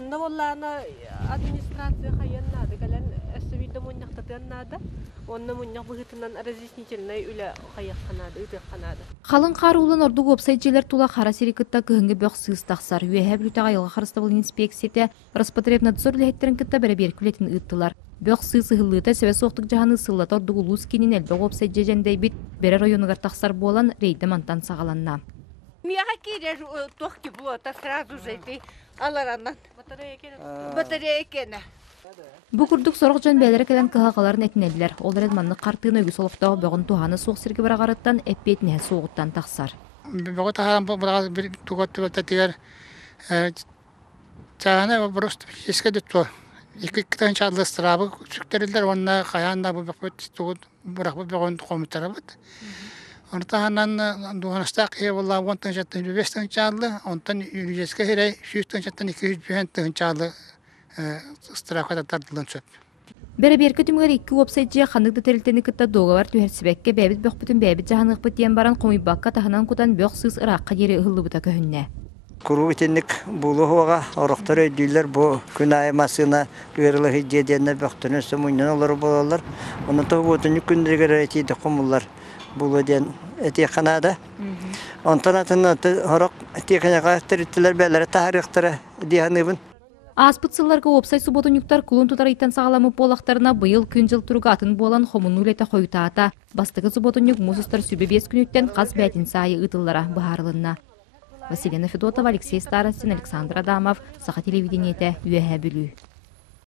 Манна боллана администрация хайяннады, галан эсвидо муньяктатаннады. Онна муньяк быгытынан разъяснительный үле хайяққанады, үтеққанады. Қалың қарулын ордуг опсайджелер тула қара серикітті күхінгі бөқ сыз тақсар. Үйәхә бүлітіға айылға қарыстабыл инспекцияте Роспотребнадзор ләхеттерін кітті бәрі күлетін ұттылар. Бөқ сыз ұғылыта сөбе соқтық жағаны сыллата ордуг ұлыс кенен әлбәқ опсайджежендей бит бәрі районығар тақсар болан рейді мантан сағаланна. Мияға кейде тоқки бұлата сразу жайды алараннан. Батарея екені. Бу курдук сорок жан бәләре кәлән кыһагаларын әтнәлләр. Олар әдманны картыны үгү солоктагы бөгөн туханы суык сирге барагарыттан әппетне суыктан тахсар. Бөгөн тахан бу бир тугат тигәр чана просто искә дитто. Ике тан чадлы страбы чүктериләр онна каянда бу бөкөт тугат бирак бу бөгөн комитары бит. Онтаһаннан дуганастак е валла онтан жаттан 5 чадлы, онтан юридическә хирәй 3 жаттан 200 чадлы страхата тартылан сөп. Бәрәберке түмгәр 2 вебсайтҗа ханыкта терилтәне кытта договор түһәрсебәккә бәбит бөхбүтен бәбит җаһанлык битен баран комыйбакка таханан кутан бөхсыз иракка җире ыһыллыбыта көһүннә. Куру итенник булуга орохтор өйдүләр бу күнай масына үреле хиҗедәне бөхтәне сөмүннән алар булалар. Аны төгөтен күндәргә рәтиде комуллар булыдан әти ханада. Онтанатын хорок әти ханага терилтәләр бәләре тарихтары диһаныбын. Аспытсылларга опсай суботунюктар кулун тутар иттен сагаламы болақтарына быйыл күн жыл туруга атын болан хомуну лете хойутаата. Бастыгы суботунюк мусустар сүбе 5 күнүттен каз бәтин сайы ытыллара бахарылынна. Василина Федотова, Алексей Старостин, Александр Адамов, Саха телевидениете, Үйәһә бүлүү.